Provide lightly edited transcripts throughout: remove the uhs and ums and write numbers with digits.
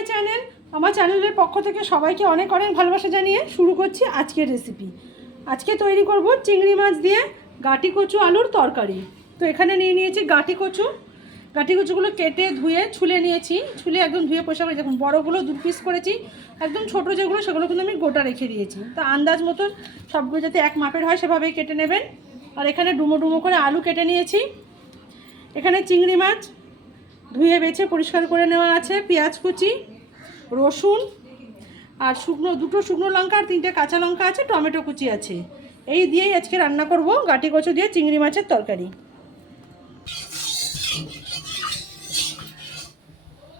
My channel. আমার চ্যানেলের পক্ষ থেকে সবাইকে অনেক অনেক ভালোবাসা জানিয়ে শুরু করছি আজকের রেসিপি। আজকে তৈরি করব চিংড়ি মাছ দিয়ে গাঁটি কচু আলুর তরকারি। তো এখানে নিয়ে নিয়েছি গাঁটি কচু। গাঁটি কচুগুলো কেটে ধুয়ে ছুলে নিয়েছি, ছুলে একদম ধুয়ে পয়সা করে দেখুন বড়োগুলো 2 পিস করেছি, একদম ছোটো যেগুলো সেগুলো কিন্তু আমি গোটা রেখে দিয়েছি। তো আন্দাজ মতন সবগুলো যাতে এক মাপের হয় সেভাবেই কেটে নেবেন। আর এখানে ডুমো ডুমো করে আলু কেটে নিয়েছি। এখানে চিংড়ি মাছ ধুয়ে বেছে পরিষ্কার করে নেওয়া আছে, পেঁয়াজ কুচি, রসুন আর দুটো শুকনো লঙ্কা আর 3টে কাঁচা লঙ্কা আছে, টমেটো কুচি আছে। এই দিয়েই আজকে রান্না করব গাঁটি কচু দিয়ে চিংড়ি মাছের তরকারি।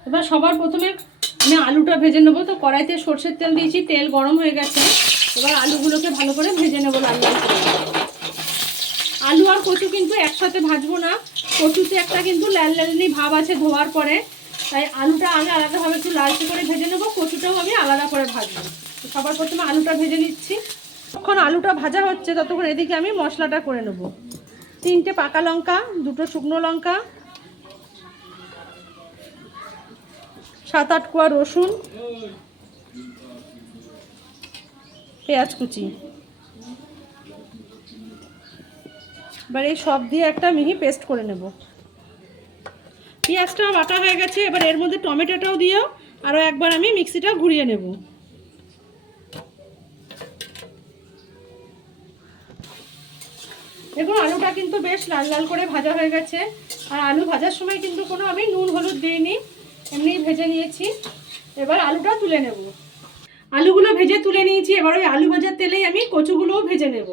এবার সবার প্রথমে আমি আলুটা ভেজে নেবো। তো কড়াইতে সরষের তেল দিয়েছি, তেল গরম হয়ে গেছে। এবার আলুগুলোকে ভালো করে ভেজে নেবো লাল লাল করে। আলু আর কচু কিন্তু একসাথে ভাজবো না, কচুতে একটা কিন্তু লাল লালনি ভাব আছে ধোয়ার পরে, তাই আলুটা আগে আলাদাভাবে একটু লালচে করে ভেজে নেবো, কচুটাও আমি আলাদা করে ভাজবো। তো সবার প্রথমে আলুটা ভেজে নিচ্ছি। যখন আলুটা ভাজা হচ্ছে ততক্ষণ এদিকে আমি মশলাটা করে নেব। 3টে পাকা লঙ্কা, 2টো শুকনো লঙ্কা, 7-8 কোয়া রসুন, পেঁয়াজ কুচি। এবার এই সব দিয়ে একটা মিহি পেস্ট করে নেব। পেঁয়াজটা বাটা হয়ে গেছে, এবার এর মধ্যে টমেটোটাও দিয়েও আরও একবার আমি মিক্সিটা ঘুরিয়ে নেব। দেখুন আলুটা কিন্তু বেশ লাল লাল করে ভাজা হয়ে গেছে। আর আলু ভাজার সময় কিন্তু কোনো আমি নুন হলুদ দিইনি, এমনি ভেজে নিয়েছি। এবার আলুটা তুলে নেব। আলুগুলো ভেজে তুলে নিয়েছি, এবার ওই আলু ভাজার তেলেই আমি কচুগুলোও ভেজে নেব।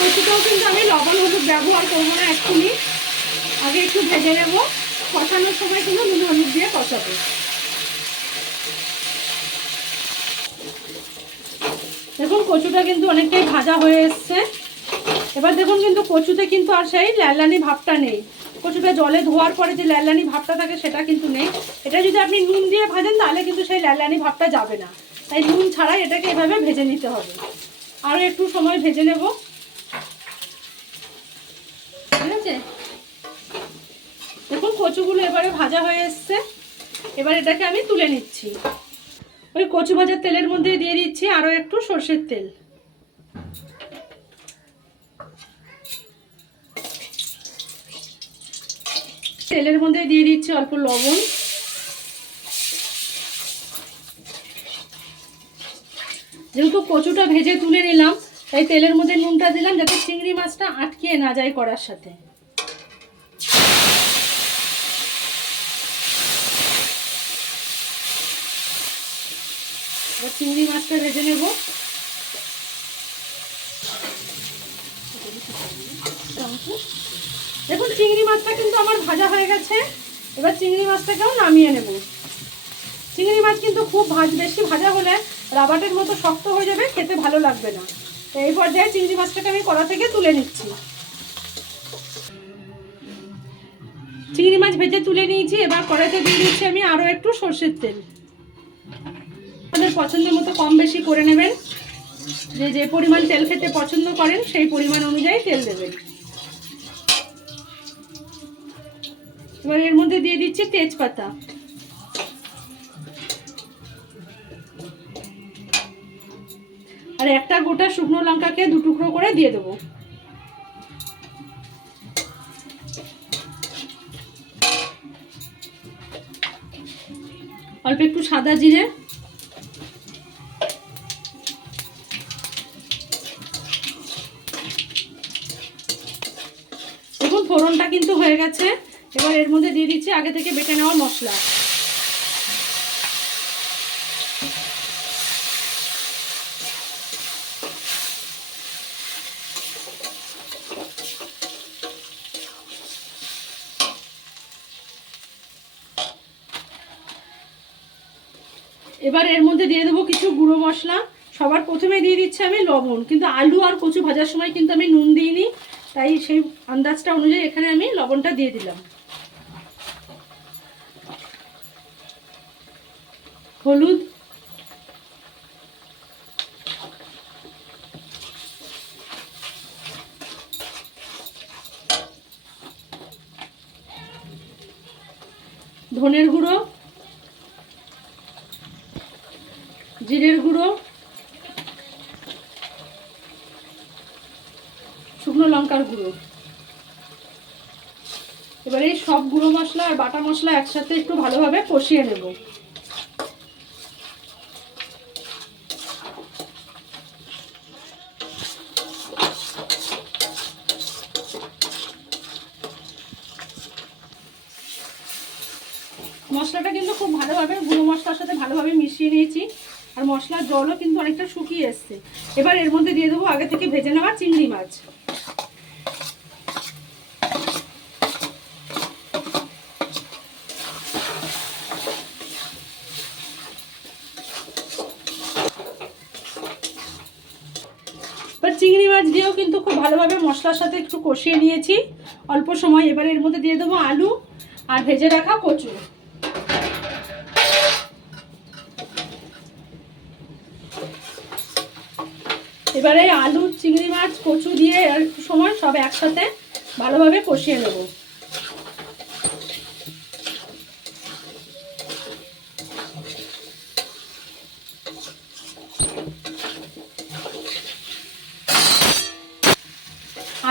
কচুটাও কিন্তু আমি লবণ হলুদ ব্যবহার করবো না এক্ষুনি, আগে একটু ভেজে নেব। কষানোর সময় কিন্তু নুন হলুদ দিয়ে কষাবো। দেখুন কচুটা কিন্তু অনেকটাই ভাজা হয়ে এসছে। এবার দেখুন কিন্তু কচুতে কিন্তু আর সেই ল্যালানি ভাবটা নেই। কচুটা জলে ধোয়ার পরে যে ল্যালানি ভাবটা থাকে সেটা কিন্তু নেই। এটা যদি আপনি নুন দিয়ে ভাজেন তাহলে কিন্তু সেই ল্যালানি ভাবটা যাবে না, তাই নুন ছাড়াই এটাকে এভাবে ভেজে নিতে হবে। আরও একটু সময় ভেজে নেব, ঠিক আছে? দেখুন কচুগুলো এবারে ভাজা হয়ে এসছে। এবার এটাকে আমি তুলে নিচ্ছি। ওই কচু ভাজার তেলের মধ্যে দিয়ে দিচ্ছি আরও একটু সর্ষের তেল। তেলের মধ্যে দিয়ে দিচ্ছি অল্প লবণ। যেহেতু কচুটা ভেজে তুলে নিলাম তাই তেলের মধ্যে নুনটা দিলাম যাতে চিংড়ি মাছটা আটকে না যায় কড়ার সাথে। এবার চিংড়ি মাছটা ভেজে নেব। দেখুন চিংড়ি মাছটা কিন্তু আমার ভাজা হয়ে গেছে। এবার চিংড়ি মাছটাকেও নামিয়ে নেব। চিংড়ি মাছ কিন্তু খুব বেশি ভাজা হলে রাবারের মতো শক্ত হয়ে যাবে, খেতে ভালো লাগবে না। তো এই পর্যায়ে চিংড়ি মাছটাকে আমি কড়া থেকে তুলে নিচ্ছি। চিংড়ি মাছ ভেজে তুলে নিয়েছি। এবার কড়াইতে দিয়ে দিচ্ছি আমি আরও একটু সর্ষের তেল। আপনাদের পছন্দের মতো কম বেশি করে নেবেন, যে পরিমাণ তেল খেতে পছন্দ করেন সেই পরিমাণ অনুযায়ী তেল দেবেন। এবার এর মধ্যে দিয়ে দিচ্ছি তেজপাতা, আর একটা গোটা শুকনো লঙ্কাকে 2 টুকরো করে দিয়ে দেবো। অল্প একটু সাদা জিরে, দেখুন ফোড়নটা কিন্তু হয়ে গেছে। এবার এর মধ্যে দিয়ে দিচ্ছি আগে থেকে বেটে নেওয়া মশলা। এবার এর মধ্যে দিয়ে দেবো কিছু গুঁড়ো মশলা। সবার প্রথমে দিয়ে দিচ্ছি আমি লবণ, কিন্তু আলু আর কচু ভাজার সময় কিন্তু আমি নুন দিইনি, তাই সেই আন্দাজটা অনুযায়ী এখানে আমি লবণটা দিয়ে দিলাম। হলুদ, ধনের গুঁড়ো, জিরের গুঁড়ো, শুকনো লঙ্কার গুঁড়ো। এবার এই সব গুঁড়ো মশলা আর বাটা মশলা একসাথে একটু ভালোভাবে কষিয়ে নেব। মশলাটা কিন্তু খুব ভালোভাবে গুঁড়ো মশলার সাথে ভালোভাবে মিশিয়ে নিয়েছি, আর মশলার জলও কিন্তু অনেকটা শুকিয়ে এসছে। এবার এর মধ্যে দিয়ে দেবো আগে থেকে ভেজে নেওয়া চিংড়ি মাছ। এবার চিংড়ি মাছ দিয়েও কিন্তু খুব ভালোভাবে মশলার সাথে একটু কষিয়ে নিয়েছি অল্প সময়। এবার এর মধ্যে দিয়ে দেবো আলু আর ভেজে রাখা কচু। এবারে আলু, চিংড়ি মাছ, কচু দিয়ে একটু সময় সব একসাথে ভালোভাবে কষিয়ে নেব।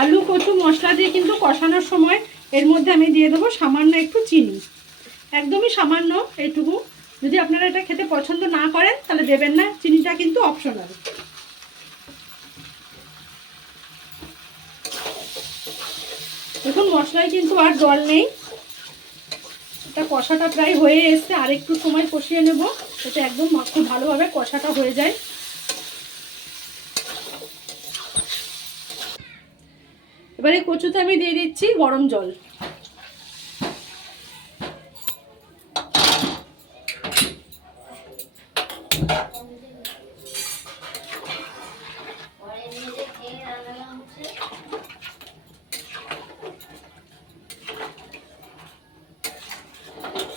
আলু, কচু মশলা দিয়ে কিন্তু কষানোর সময় এর মধ্যে আমি দিয়ে দেবো সামান্য একটু চিনি, একদমই সামান্য এইটুকু। যদি আপনারা এটা খেতে পছন্দ না করেন তাহলে দেবেন না, চিনিটা কিন্তু অপশনাল। দেখুন মশলায় কিন্তু আর জল নেই, এটা কষাটা প্রায় হয়ে এসছে। আর একটু সময় কষিয়ে নেব, এটা একদম খুব ভালোভাবে কষাটা হয়ে যায়। এবারে কচুতে আমি দিয়ে দিচ্ছি গরম জল।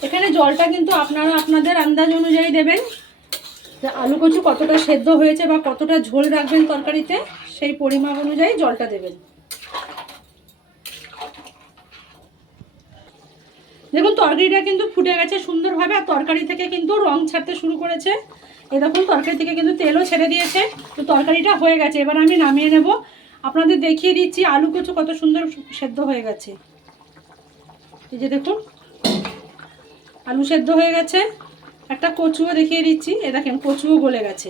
এখানে জলটা কিন্তু আপনারা আপনাদের আন্দাজ অনুযায়ী দেবেন, আলু কচু কতটা সেদ্ধ হয়েছে বা কতটা ঝোল রাখবেন তরকারিতে, সেই পরিমাপ অনুযায়ী জলটা দেবেন। দেখুন তরকারিটা কিন্তু ফুটে গেছে সুন্দরভাবে, আর তরকারি থেকে কিন্তু রং ছাড়তে শুরু করেছে। এই দেখুন তরকারি থেকে কিন্তু তেলও ছেড়ে দিয়েছে। তো তরকারিটা হয়ে গেছে, এবার আমি নামিয়ে নেব। আপনাদের দেখিয়ে দিচ্ছি আলু কচু কত সুন্দর সেদ্ধ হয়ে গেছে। এই যে দেখুন আলু সেদ্ধ হয়ে গেছে, একটা কচুও দেখিয়ে দিচ্ছি, এ দেখেন কচুও গলে গেছে।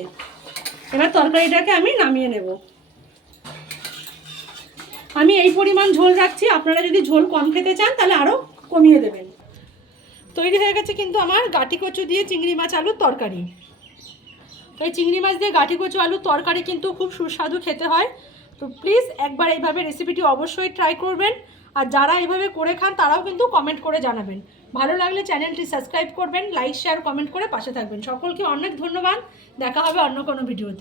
এবার তরকারিটাকে আমি নামিয়ে নেব। আমি এই পরিমাণ ঝোল রাখছি, আপনারা যদি ঝোল কম খেতে চান তাহলে আরও কমিয়ে দেবেন। তৈরি হয়ে গেছে কিন্তু আমার গাটি কচু দিয়ে চিংড়ি মাছ আলুর তরকারি। তো এই চিংড়ি মাছ দিয়ে গাটি কচু আলুর তরকারি কিন্তু খুব সুস্বাদু খেতে হয়। তো প্লিজ একবার এইভাবে রেসিপিটি অবশ্যই ট্রাই করবেন, আর যারা এইভাবে করে খান তারাও কিন্তু কমেন্ট করে জানাবেন। ভালো লাগলে চ্যানেলটি সাবস্ক্রাইব করবেন, লাইক শেয়ার কমেন্ট করে পাশে থাকবেন। সকলকে অনেক ধন্যবাদ, দেখা হবে অন্য কোনো ভিডিওতে।